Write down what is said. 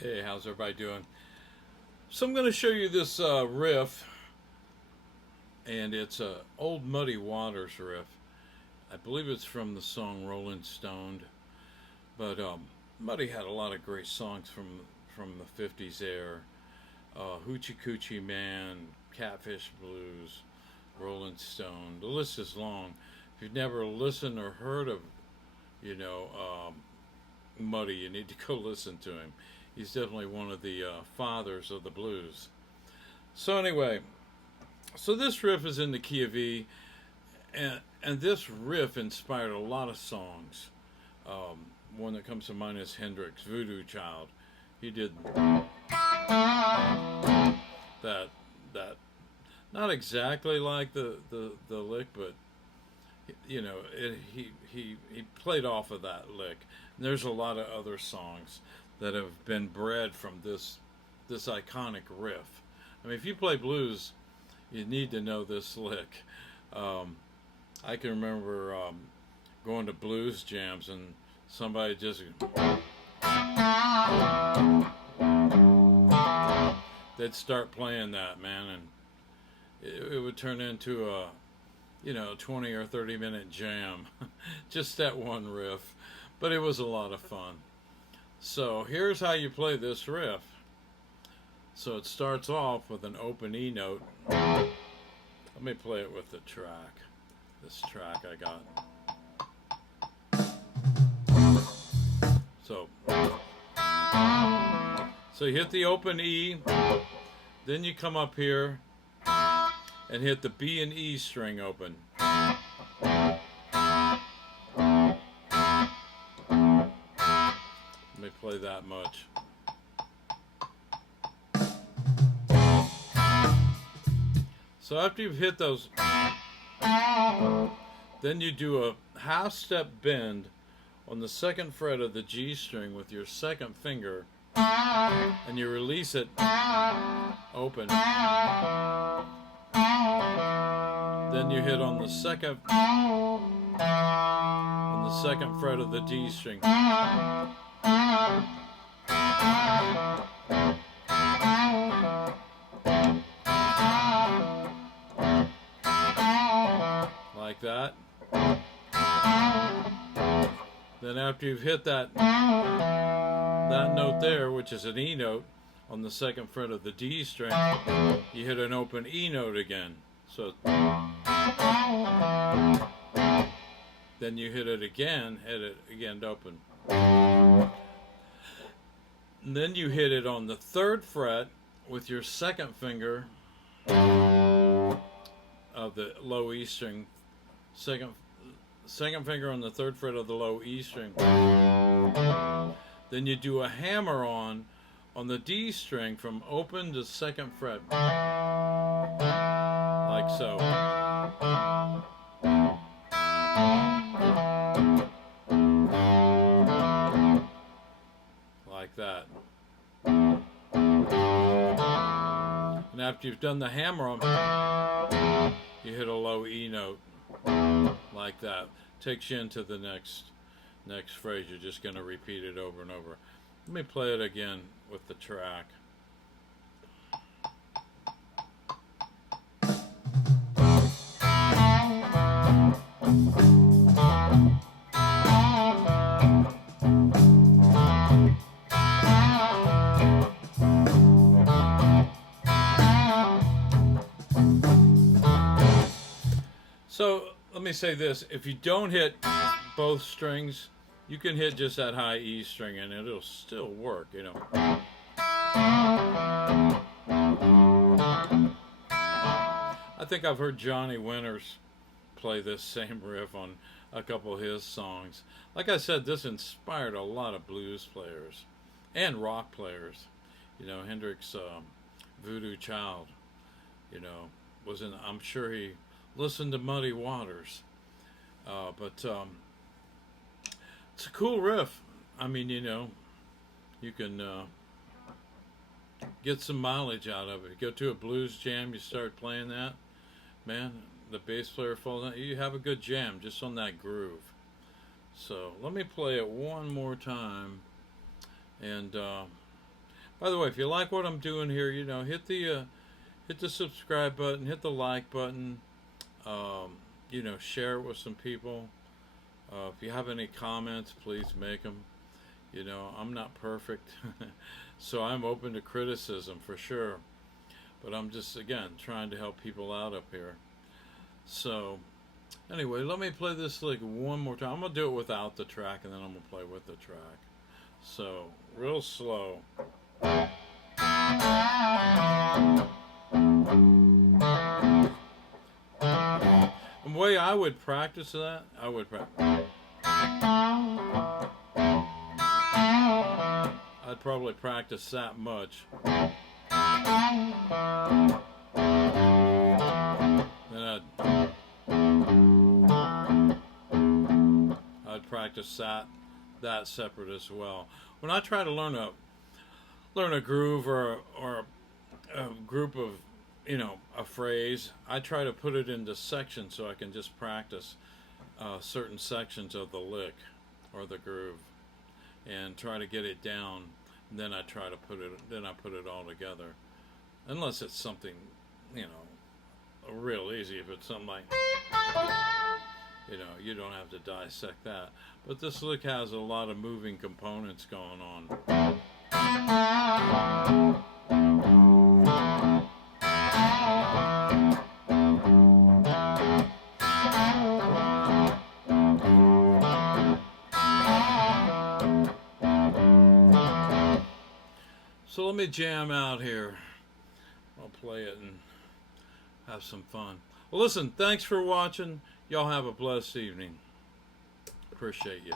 Hey, how's everybody doing? So I'm going to show you this riff, and it's a old Muddy Waters riff. I believe it's from the song "Rolling Stoned," but Muddy had a lot of great songs from the '50s there. Hoochie Coochie Man, Catfish Blues, Rolling Stone. The list is long. If you've never listened or heard of, you know, Muddy, you need to go listen to him. He's definitely one of the fathers of the blues. So anyway, so this riff is in the key of E, and this riff inspired a lot of songs. One that comes to mind is Hendrix, Voodoo Child. He did that not exactly like the lick, but he played off of that lick. And there's a lot of other songs that have been bred from this iconic riff. I mean, if you play blues, you need to know this lick. I can remember going to blues jams and somebody just they'd start playing that, man, and it would turn into a 20 or 30 minute jam. Just that one riff, but it was a lot of fun. So here's how you play this riff. So it starts off with an open E note. Let me play it with the track. This track I got. So you hit the open E, then you come up here and hit the B and E string open. Let me play that much. So after you've hit those, then you do a half step bend on the second fret of the G string with your second finger, and you release it open. Then you hit on the second fret of the D string. Like that. Then after you've hit that note there, which is an E note on the second fret of the D string, you hit an open E note again. So then you hit it again to open. And then you hit it on the third fret with your second finger of the low E string. Second finger on the third fret of the low E string. Then you do a hammer on the D string from open to second fret, like so. Like that. And after you've done the hammer on, you hit a low E note, like that. Takes you into the next phrase. You're just going to repeat it over and over. Let me play it again with the track. So let me say this: if you don't hit both strings, you can hit just that high E string and it'll still work, I think I've heard Johnny Winters play this same riff on a couple of his songs. Like I said, this inspired a lot of blues players and rock players. Hendrix, Voodoo Child, was in. I'm sure he listened to Muddy Waters, but it's a cool riff. I mean, you can get some mileage out of it. You go to a blues jam, you start playing that, man, the bass player falls out. You have a good jam just on that groove. So let me play it one more time, and By the way, if you like what I'm doing here, you know, hit the subscribe button, hit the like button. You know, share it with some people. If you have any comments, please make them. You know, I'm not perfect, so I'm open to criticism for sure. But I'm just, again, trying to help people out up here. So, anyway, let me play this lick one more time. I'm going to do it without the track, and then I'm going to play with the track. So, real slow. And the way I would practice that, I'd probably practice that much. Then I'd practice that separate as well. When I try to learn a groove or a group of, you know, a phrase, I try to put it into sections so I can just practice certain sections of the lick or the groove and try to get it down. And then I try to put it all together. Unless it's something, you know, real easy. If it's something like, you know, you don't have to dissect that. But this lick has a lot of moving components going on. So let me jam out here. I'll play it and have some fun. Well, listen, thanks for watching. Y'all have a blessed evening. Appreciate you.